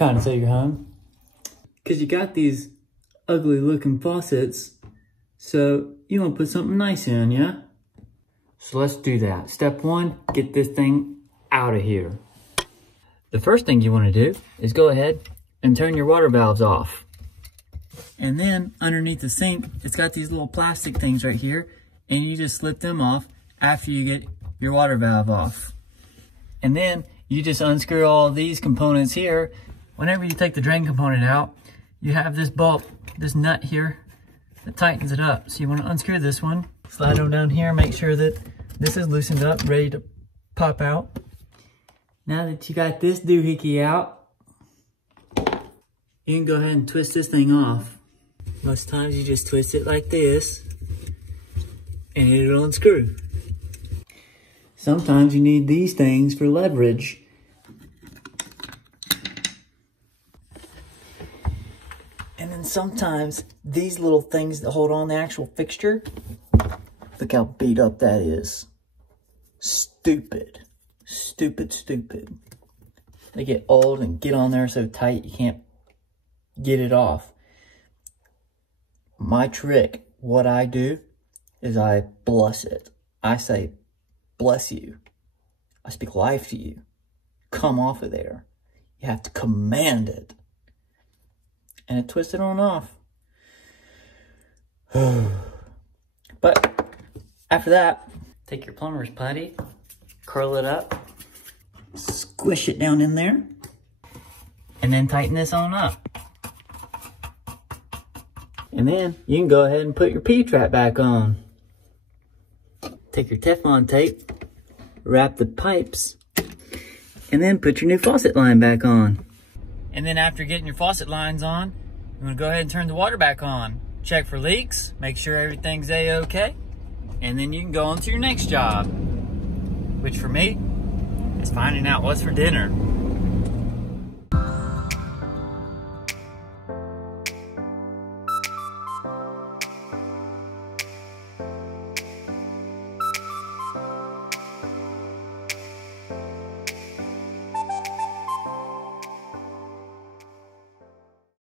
trying to sell your home. Because you got these ugly looking faucets, so you want to put something nice in, yeah? So let's do that. Step one, get this thing out of here. The first thing you want to do is go ahead and turn your water valves off. And then underneath the sink, it's got these little plastic things right here, and you just slip them off after you get your water valve off. And then you just unscrew all these components here. Whenever you take the drain component out, you have this bolt, this nut here that tightens it up. So you want to unscrew this one, slide them down here, make sure that this is loosened up, ready to pop out. Now that you got this doohickey out, you can go ahead and twist this thing off. Most times you just twist it like this and it'll unscrew. Sometimes you need these things for leverage. And then sometimes these little things that hold on the actual fixture, look how beat up that is. Stupid. Stupid, stupid. They get old and get on there so tight you can't get it off. My trick, what I do, is I bless it. I say, bless you. I speak life to you. Come off of there. You have to command it. And it twists it on off. But after that, take your plumber's putty, curl it up, squish it down in there, and then tighten this on up. And then you can go ahead and put your P-trap back on. Take your Teflon tape, wrap the pipes, and then put your new faucet line back on. And then after getting your faucet lines on, you want to go ahead and turn the water back on. Check for leaks, make sure everything's A-okay, and then you can go on to your next job, which for me is finding out what's for dinner.